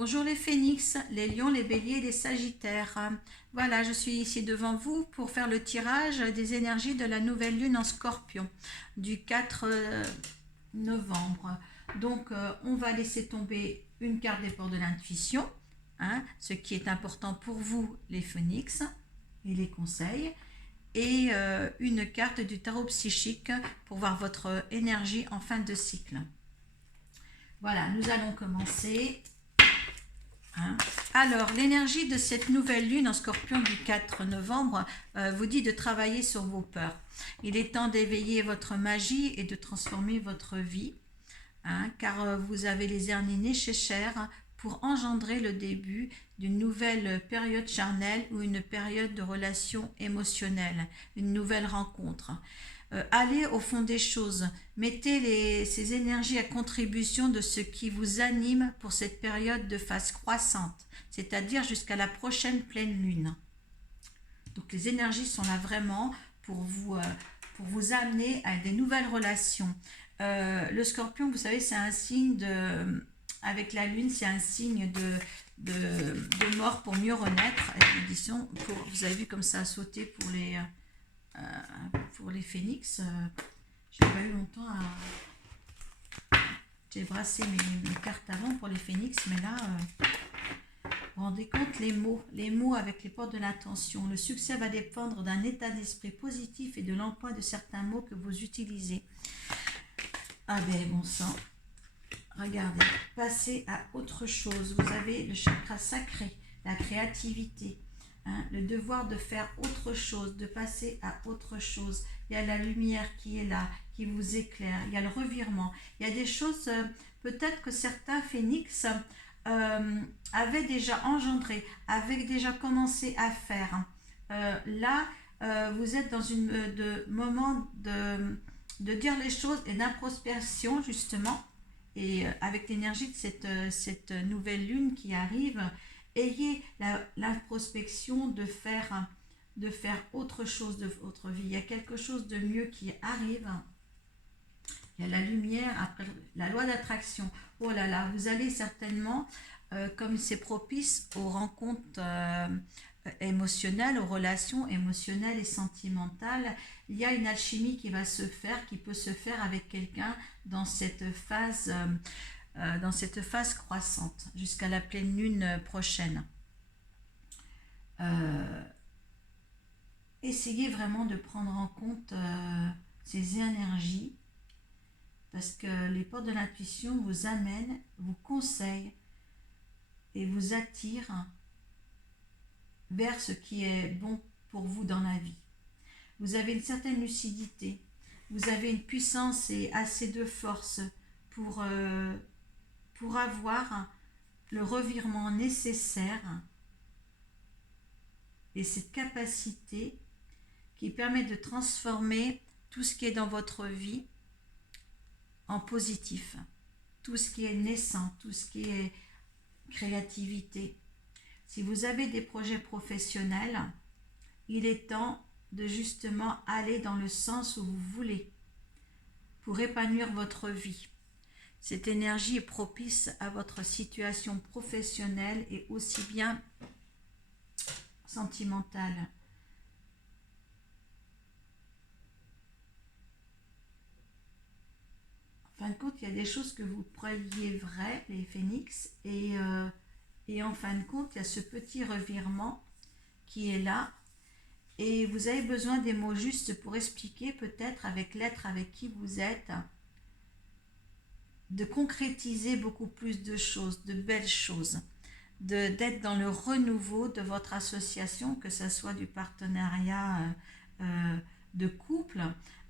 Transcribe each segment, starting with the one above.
Bonjour les phénix, les lions, les béliers et les sagittaires. Voilà, je suis ici devant vous pour faire le tirage des énergies de la nouvelle lune en scorpion du 4 novembre. Donc, on va laisser tomber une carte des ports de l'intuition, ce qui est important pour vous les phénix et les conseils, et une carte du tarot psychique pour voir votre énergie en fin de cycle. Voilà, nous allons commencer. Alors, l'énergie de cette nouvelle lune en scorpion du 4 novembre vous dit de travailler sur vos peurs. Il est temps d'éveiller votre magie et de transformer votre vie, car vous avez les herniers chez Cher pour engendrer le début d'une nouvelle période charnelle ou une période de relation émotionnelle, une nouvelle rencontre. Allez au fond des choses, mettez ces énergies à contribution de ce qui vous anime pour cette période de phase croissante, c'est-à-dire jusqu'à la prochaine pleine lune. Donc les énergies sont là vraiment pour vous amener à des nouvelles relations. Le scorpion, vous savez, c'est un signe de... Avec la lune, c'est un signe de mort pour mieux renaître. Vous avez vu comme ça a sauté pour les phénix. J'ai pas eu longtemps à... J'ai brassé mes cartes avant pour les phénix, mais là, vous vous rendez compte, les mots avec les portes de l'attention. Le succès va dépendre d'un état d'esprit positif et de l'emploi de certains mots que vous utilisez. Ah ben bon sang. Regardez, passez à autre chose. Vous avez le chakra sacré, la créativité, le devoir de faire autre chose, de passer à autre chose. Il y a la lumière qui est là, qui vous éclaire. Il y a le revirement. Il y a des choses, peut-être que certains phénix avaient déjà engendré, avaient déjà commencé à faire. Là, vous êtes dans moment de dire les choses et d'introspection, justement. Et avec l'énergie de cette nouvelle lune qui arrive, ayez l'introspection de faire autre chose de votre vie. Il y a quelque chose de mieux qui arrive. Il y a la lumière, après la loi d'attraction. Oh là là, vous allez certainement, comme c'est propice aux rencontres émotionnelles, aux relations émotionnelles et sentimentales, il y a une alchimie qui peut se faire avec quelqu'un dans cette phase croissante jusqu'à la pleine lune prochaine. Essayez vraiment de prendre en compte ces énergies, parce que les portes de l'intuition vous amènent, vous conseillent et vous attirent vers ce qui est bon pour vous dans la vie. Vous avez une certaine lucidité, vous avez une puissance et assez de force pour avoir le revirement nécessaire et cette capacité qui permet de transformer tout ce qui est dans votre vie en positif, tout ce qui est naissant, tout ce qui est créativité. Si vous avez des projets professionnels, il est temps de justement aller dans le sens où vous voulez pour épanouir votre vie. Cette énergie est propice à votre situation professionnelle et aussi bien sentimentale. En fin de compte, il y a des choses que vous croyez vraies, les phénix, et en fin de compte, il y a ce petit revirement qui est là. Et vous avez besoin des mots justes pour expliquer, peut-être avec l'être avec qui vous êtes, de concrétiser beaucoup plus de choses, de belles choses, d'être dans le renouveau de votre association, que ce soit du partenariat de couple,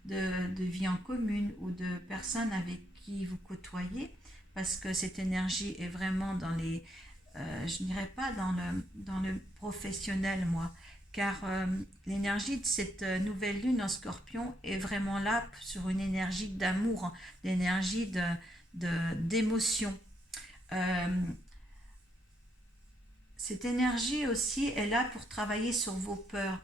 de vie en commune ou de personnes avec qui vous côtoyez, parce que cette énergie est vraiment dans les... je n'irai pas dans le professionnel, moi, car l'énergie de cette nouvelle lune en scorpion est vraiment là sur une énergie d'amour, d'énergie d'émotion. Cette énergie aussi est là pour travailler sur vos peurs.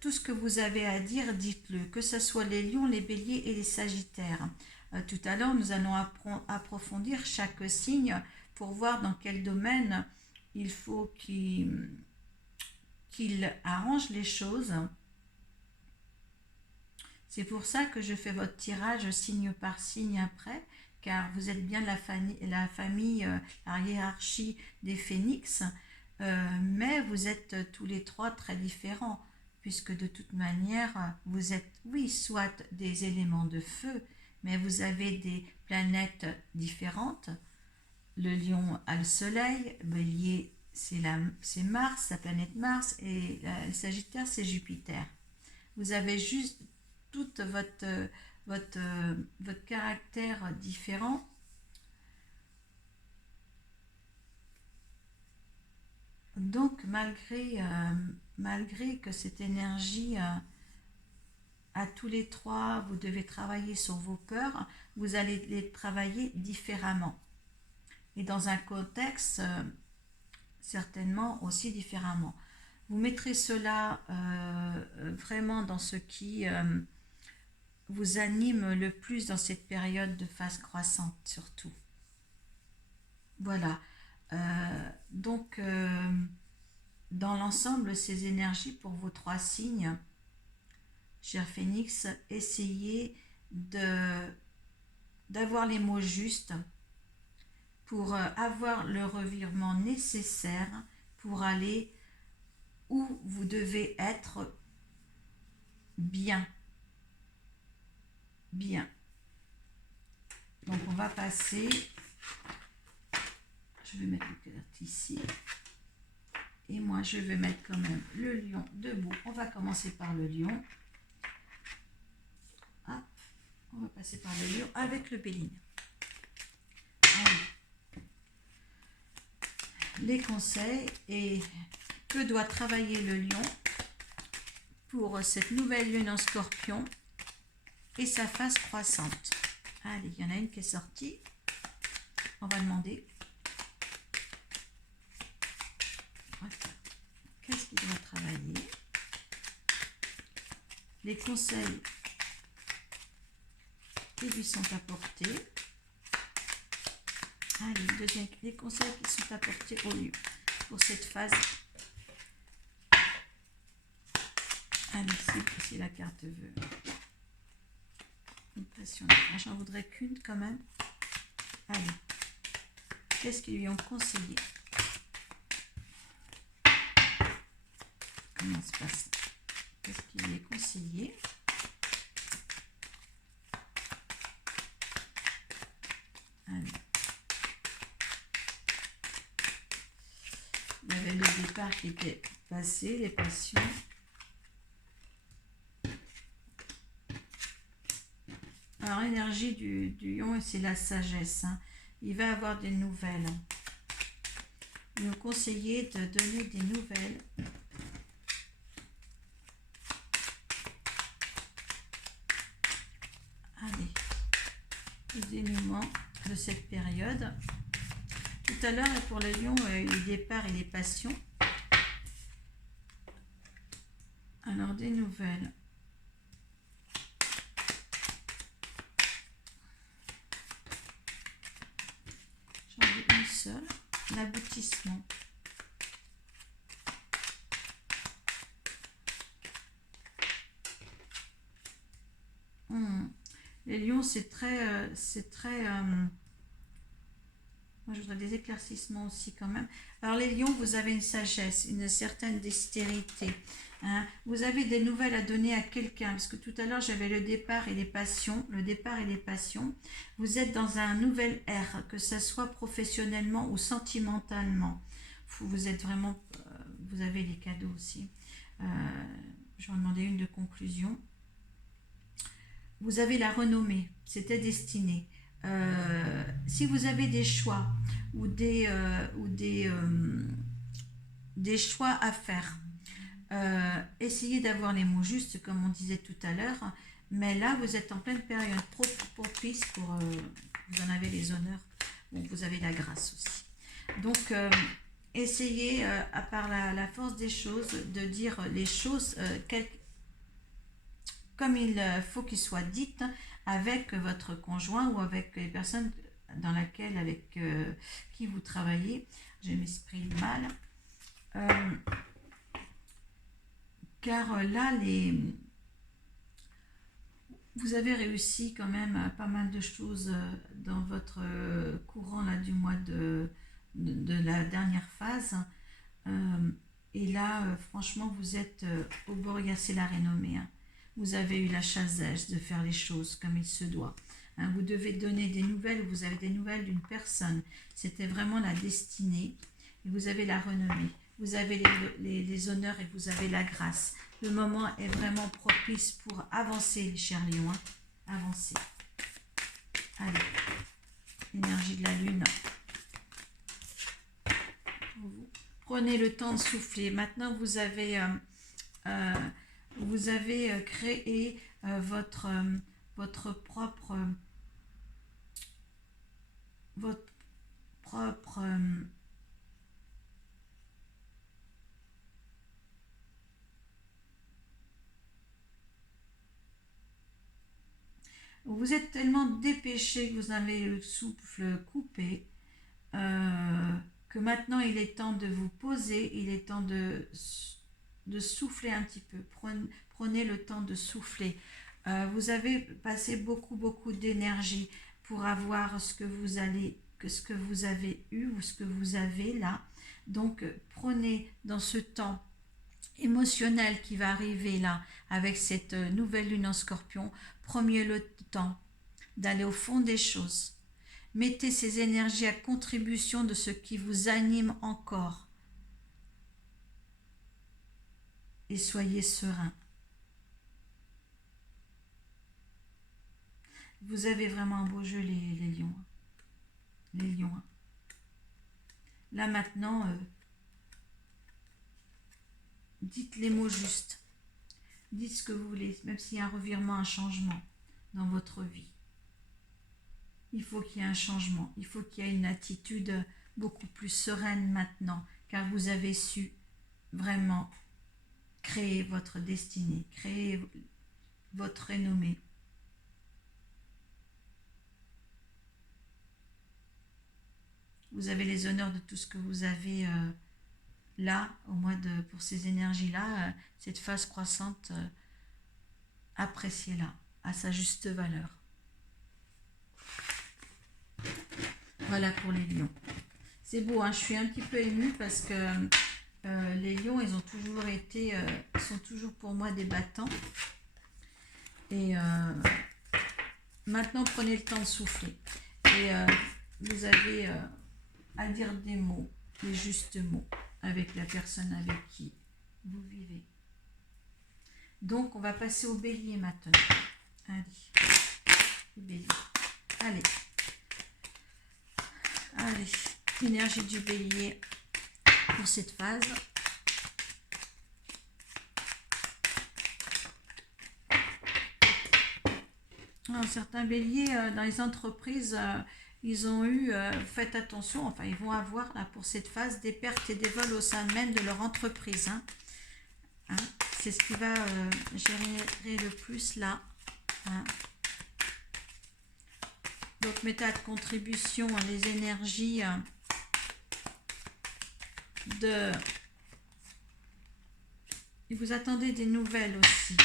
Tout ce que vous avez à dire, dites-le, que ce soit les lions, les béliers et les sagittaires. Tout à l'heure, nous allons approfondir chaque signe pour voir dans quel domaine il faut qu'il arrange les choses. C'est pour ça que je fais votre tirage signe par signe après, car vous êtes bien la famille, la hiérarchie des phénix, mais vous êtes tous les trois très différents, puisque de toute manière, vous êtes, oui, soit des éléments de feu, mais vous avez des planètes différentes. Le lion a le soleil, bélier c'est Mars, la planète Mars, et le Sagittaire c'est Jupiter. Vous avez juste tout votre caractère différent. Donc malgré que cette énergie à tous les trois, vous devez travailler sur vos peurs, vous allez les travailler différemment. Et dans un contexte certainement aussi différemment. Vous mettrez cela vraiment dans ce qui vous anime le plus dans cette période de phase croissante surtout. Voilà. Donc, dans l'ensemble, ces énergies pour vos trois signes, cher Phénix, essayez d'avoir les mots justes pour avoir le revirement nécessaire pour aller où vous devez être bien. Bien. Donc on va passer, je vais mettre le carte ici, et moi je vais mettre quand même le lion debout. On va commencer par le lion. Hop, on va passer par le lion avec le bélier. Allez. Les conseils et que doit travailler le lion pour cette nouvelle lune en scorpion et sa phase croissante. Allez, il y en a une qui est sortie. On va demander. Qu'est-ce qu'il doit travailler? Les conseils qui lui sont apportés. Allez, deuxième, les conseils qui sont apportés au lieu pour cette phase. Allez, si la carte veut. Une passion. J'en voudrais qu'une quand même. Allez, qu'est-ce qu'ils lui ont conseillé? Comment se passe? Qu'est-ce qu'il lui est conseillé? Allez. Il y avait le départ qui était passé, les passions. Alors, l'énergie du lion, c'est la sagesse. Hein. Il va avoir des nouvelles. Il nous conseillait de donner des nouvelles. Allez, le dénouement de cette période. Tout à l'heure, pour le lion, les départs et les passions. Alors, des nouvelles. J'en ai une seule. L'aboutissement. Les lions, c'est très moi, je voudrais des éclaircissements aussi quand même. Alors, les lions, vous avez une sagesse, une certaine dextérité. Hein. Vous avez des nouvelles à donner à quelqu'un. Parce que tout à l'heure, j'avais le départ et les passions. Le départ et les passions. Vous êtes dans un nouvel ère, que ce soit professionnellement ou sentimentalement. Vous êtes vraiment... vous avez les cadeaux aussi. Je vais en demander une de conclusion. Vous avez la renommée. C'était destiné. Si vous avez des choix ou des choix à faire, essayez d'avoir les mots justes comme on disait tout à l'heure, mais là vous êtes en pleine période propice pour vous en avez les honneurs, bon, vous avez la grâce aussi, donc essayez à part la force des choses de dire les choses comme il faut qu'ils soient dites avec votre conjoint ou avec les personnes dans laquelle avec qui vous travaillez. Je m'exprime mal. Car là, vous avez réussi quand même à pas mal de choses dans votre courant là, du mois de la dernière phase. Et là, franchement, vous êtes au bord, c'est la renommée. Hein. Vous avez eu la chasèche de faire les choses comme il se doit. Hein. Vous devez donner des nouvelles, vous avez des nouvelles d'une personne. C'était vraiment la destinée. Et vous avez la renommée. Vous avez les honneurs et vous avez la grâce. Le moment est vraiment propice pour avancer, les chers lions. Hein. Avancer. Allez. Énergie de la lune. Prenez le temps de souffler. Maintenant, vous avez créé votre propre vous êtes tellement dépêché que vous avez le souffle coupé, que maintenant il est temps de vous poser, il est temps de souffler un petit peu. Prenez le temps de souffler. Vous avez passé beaucoup d'énergie pour avoir ce que vous avez eu ou ce que vous avez là. Donc prenez dans ce temps émotionnel qui va arriver là avec cette nouvelle lune en Scorpion, prenez le temps d'aller au fond des choses. Mettez ces énergies à contribution de ce qui vous anime encore. Et soyez serein. Vous avez vraiment un beau jeu, les lions. Les lions. Là maintenant, dites les mots justes. Dites ce que vous voulez, même s'il y a un revirement, un changement dans votre vie. Il faut qu'il y ait un changement. Il faut qu'il y ait une attitude beaucoup plus sereine maintenant, car vous avez su vraiment créer votre destinée, créer votre renommée. Vous avez les honneurs de tout ce que vous avez là, pour ces énergies-là, cette phase croissante, appréciez-la à sa juste valeur. Voilà pour les lions. C'est beau, hein, je suis un petit peu émue parce que les lions, ils ont toujours été, sont toujours pour moi des battants. Et maintenant, prenez le temps de souffler. Et vous avez à dire des mots, les justes mots, avec la personne avec qui vous vivez. Donc, on va passer au bélier maintenant. Allez, le bélier. Allez. Allez, énergie du bélier pour cette phase. Alors, certains béliers dans les entreprises, ils ont eu, faites attention, enfin ils vont avoir là, pour cette phase des pertes et des vols au sein même de leur entreprise. Hein. Hein, c'est ce qui va gérer le plus là. Hein. Donc mettez à contribution les énergies de... Et vous attendez des nouvelles aussi.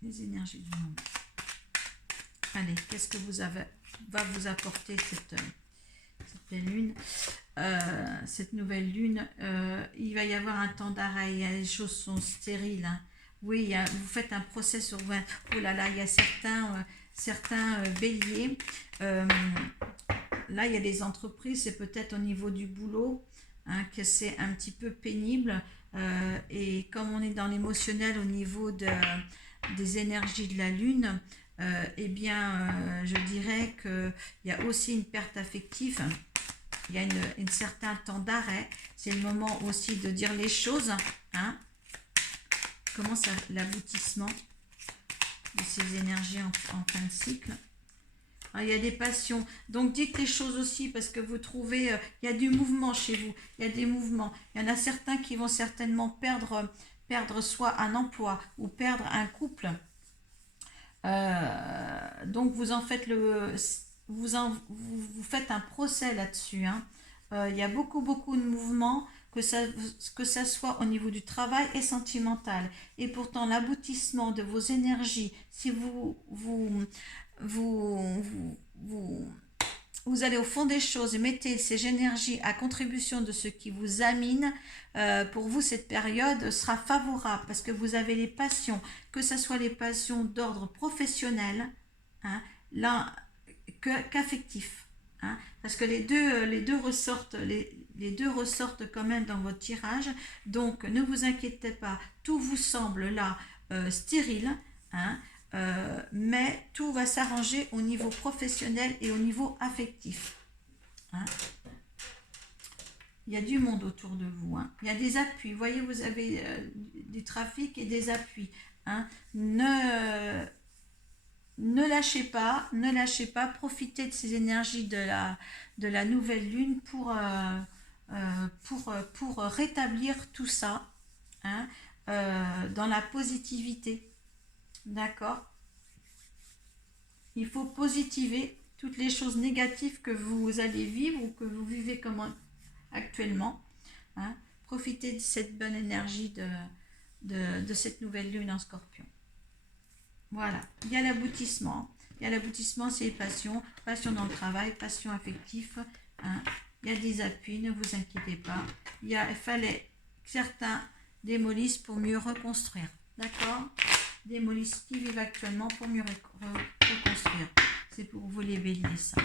Les énergies du monde. Allez, qu'est-ce que va vous apporter cette belle lune, cette nouvelle lune. Il va y avoir un temps d'arrêt, les choses sont stériles. Hein. Oui, vous faites un procès sur... Oh là là, il y a certains béliers. Là, il y a des entreprises, c'est peut-être au niveau du boulot, hein, que c'est un petit peu pénible. Et comme on est dans l'émotionnel au niveau des énergies de la lune, eh bien, je dirais qu'il y a aussi une perte affective. Il y a un certain temps d'arrêt. C'est le moment aussi de dire les choses. Hein. Comment ça, l'aboutissement de ces énergies en fin de cycle. Alors, il y a des passions. Donc, dites les choses aussi parce que vous trouvez... il y a du mouvement chez vous. Il y a des mouvements. Il y en a certains qui vont certainement perdre soit un emploi ou perdre un couple. Donc vous en faites vous faites un procès là-dessus, hein. Il y a beaucoup de mouvements, que ça soit au niveau du travail et sentimental. Et pourtant, l'aboutissement de vos énergies, si vous, vous, vous allez au fond des choses et mettez ces énergies à contribution de ce qui vous anime, pour vous, cette période sera favorable parce que vous avez les passions, que ce soit les passions d'ordre professionnel, hein, là, qu'affectif. Hein, parce que les deux ressortent quand même dans votre tirage. Donc, ne vous inquiétez pas, tout vous semble là stérile. Hein, mais tout va s'arranger au niveau professionnel et au niveau affectif. Hein. Il y a du monde autour de vous. Hein. Il y a des appuis. Vous voyez, vous avez du trafic et des appuis. Hein. Ne lâchez pas, profitez de ces énergies de la nouvelle lune pour rétablir tout ça, hein, dans la positivité. D'accord? Il faut positiver toutes les choses négatives que vous allez vivre ou que vous vivez comme actuellement. Hein. Profitez de cette bonne énergie de cette nouvelle lune en Scorpion. Voilà, il y a l'aboutissement. Il y a l'aboutissement, c'est passion dans le travail, passion affective. Hein. Il y a des appuis, ne vous inquiétez pas. Il fallait que certains démolissent pour mieux reconstruire. D'accord? Démolissent qui vivent actuellement pour mieux reconstruire. C'est pour vous les béliers, ça.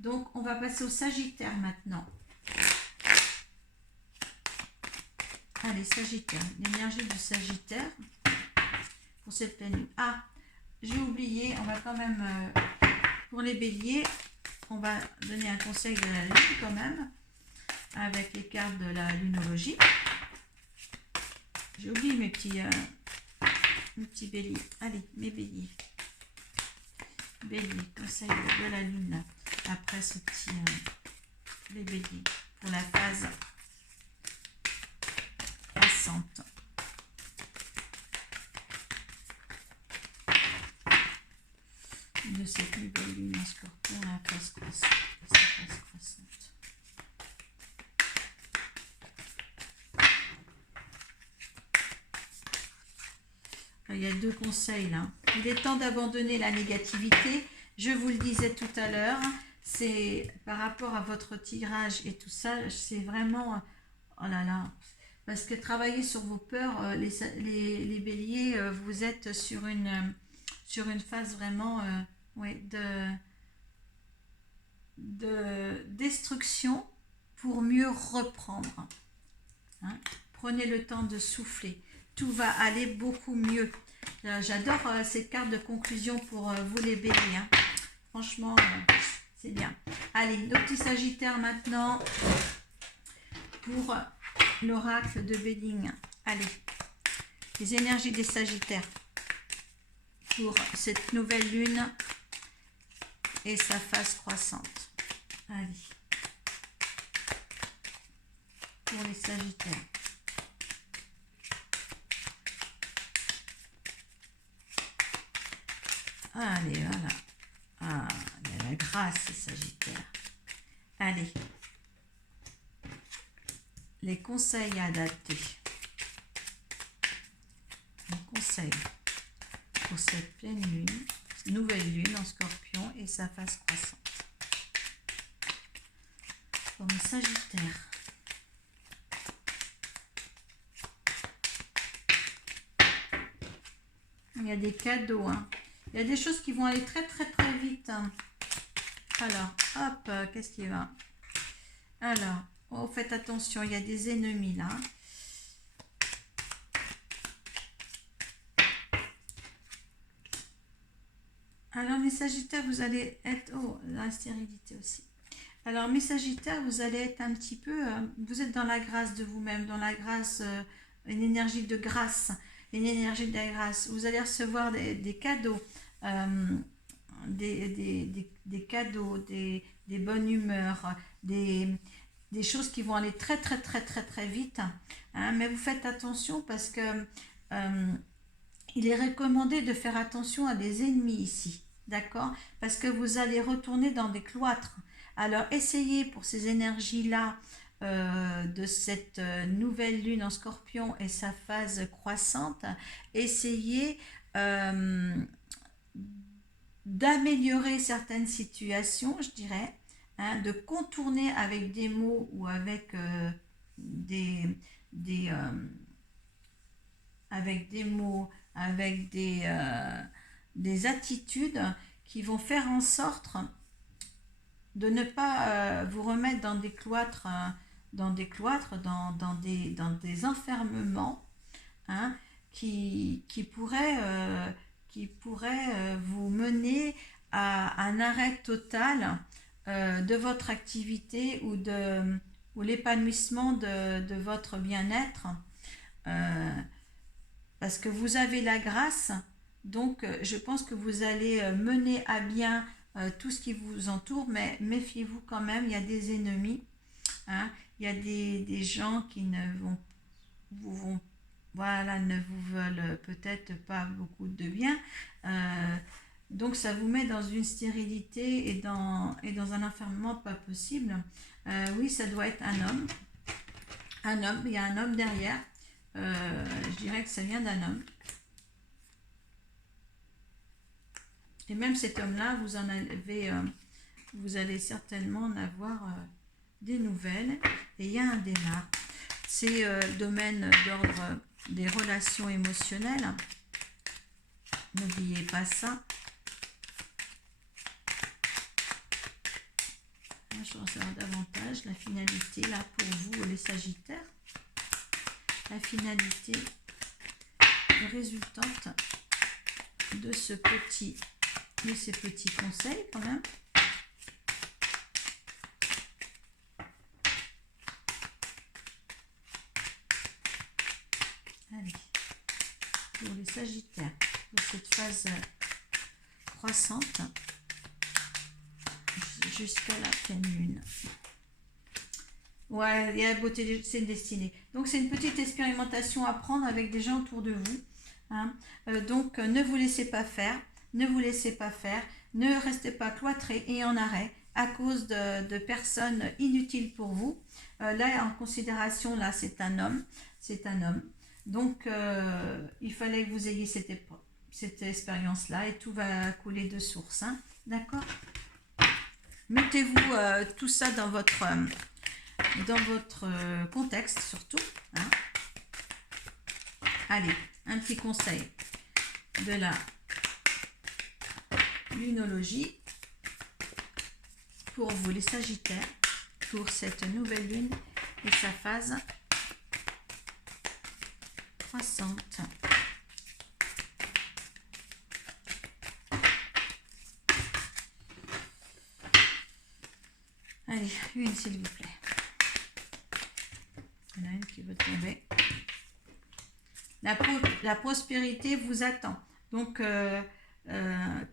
Donc, on va passer au Sagittaire maintenant. Allez, Sagittaire. L'énergie du Sagittaire pour cette pleine lune. Ah, j'ai oublié, on va quand même, pour les béliers, on va donner un conseil de la lune quand même, avec les cartes de la lunologie. J'ai oublié mes petits béliers. Allez, mes béliers. Bélier, conseil de la lune, après ce petit, les béliers, pour la phase croissante. De cette nouvelle lune en Scorpion à la phase croissante. Il y a deux conseils là. Il est temps d'abandonner la négativité. Je vous le disais tout à l'heure, c'est par rapport à votre tirage et tout ça, c'est vraiment... Oh là là. Parce que travailler sur vos peurs, les béliers, vous êtes sur une phase vraiment... ouais, de destruction pour mieux reprendre. Hein. Prenez le temps de souffler. Tout va aller beaucoup mieux. J'adore cette carte de conclusion pour vous les béliers. Hein. Franchement, c'est bien. Allez, le petit Sagittaire maintenant pour l'oracle de Béling. Allez, les énergies des Sagittaires pour cette nouvelle lune et sa phase croissante. Allez. Pour les Sagittaires. Allez, voilà. Ah, il y a la grâce, Sagittaire. Allez. Les conseils adaptés. Les conseils pour cette pleine lune, nouvelle lune en Scorpion et sa phase croissante. Pour le Sagittaire. Il y a des cadeaux, hein. Il y a des choses qui vont aller très vite. Hein. Alors, hop, qu'est-ce qui va? Alors, oh, faites attention, il y a des ennemis là. Alors, mes Sagittaires, vous allez être... Oh, la stérilité aussi. Alors, mes Sagittaires, vous allez être un petit peu... vous êtes dans la grâce de vous-même, dans la grâce, une énergie de grâce. Une énergie de la grâce. Vous allez recevoir des cadeaux, des cadeaux, des bonnes humeurs, des choses qui vont aller très vite. Hein, mais vous faites attention parce que il est recommandé de faire attention à des ennemis ici, d'accord? Parce que vous allez retourner dans des cloîtres. Alors essayez pour ces énergies-là de cette nouvelle lune en Scorpion et sa phase croissante, essayez d'améliorer certaines situations, je dirais, hein, de contourner avec des mots ou avec des avec des mots, avec des attitudes qui vont faire en sorte de ne pas vous remettre dans des cloîtres, dans des enfermements, hein, qui pourraient vous mener à un arrêt total de votre activité ou l'épanouissement de votre bien-être. Euh, Parce que vous avez la grâce, donc je pense que vous allez mener à bien tout ce qui vous entoure, mais méfiez-vous quand même, il y a des ennemis, hein, il y a des gens qui vont, voilà, ne vous veulent peut-être pas beaucoup de bien, euh, donc ça vous met dans une stérilité et dans un enfermement pas possible. Oui, ça doit être un homme, il y a un homme derrière. Je dirais que ça vient d'un homme. Et même cet homme-là, vous allez certainement en avoir des nouvelles. Et il y a un démarre. C'est le domaine d'ordre des relations émotionnelles. N'oubliez pas ça. Je vais en savoir davantage. La finalité, là, pour vous, les Sagittaires. La finalité résultante de ces petits conseils quand même. Allez, pour les Sagittaires, pour cette phase croissante jusqu'à la pleine lune. Ouais, il y a la beauté, c'est une destinée. Donc c'est une petite expérimentation à prendre avec des gens autour de vous. Hein. Donc ne vous laissez pas faire, ne restez pas cloîtrés et en arrêt à cause de personnes inutiles pour vous. Là en considération, là c'est un homme. Donc il fallait que vous ayez cette expérience-là et tout va couler de source. Hein. D'accord? Mettez-vous tout ça dans votre contexte surtout. Hein. Allez, un petit conseil de la lunologie pour vous les Sagittaires, pour cette nouvelle lune et sa phase croissante. Allez, une s'il vous plaît. Il y en a une qui veut tomber. La prospérité vous attend. Donc,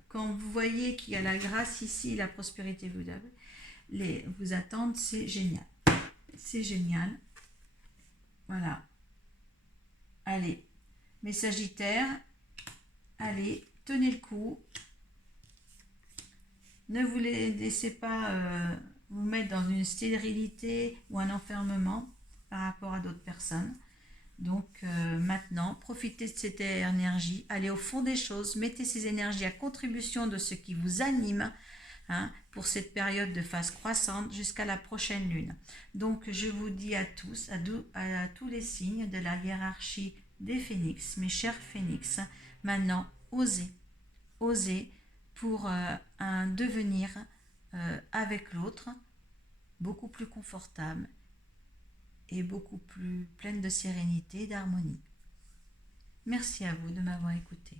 quand vous voyez qu'il y a la grâce ici, la prospérité vous attend, c'est génial. C'est génial. Voilà. Allez, mes Sagittaires, allez, tenez le coup. Ne vous laissez pas vous mettre dans une stérilité ou un enfermement par rapport à d'autres personnes. Donc maintenant, profitez de cette énergie, allez au fond des choses, mettez ces énergies à contribution de ce qui vous anime, hein, pour cette période de phase croissante jusqu'à la prochaine lune. Donc je vous dis à tous, à tous les signes de la hiérarchie des phénix, mes chers phénix, maintenant osez pour un devenir avec l'autre beaucoup plus confortable et beaucoup plus pleine de sérénité et d'harmonie. Merci à vous de m'avoir écouté.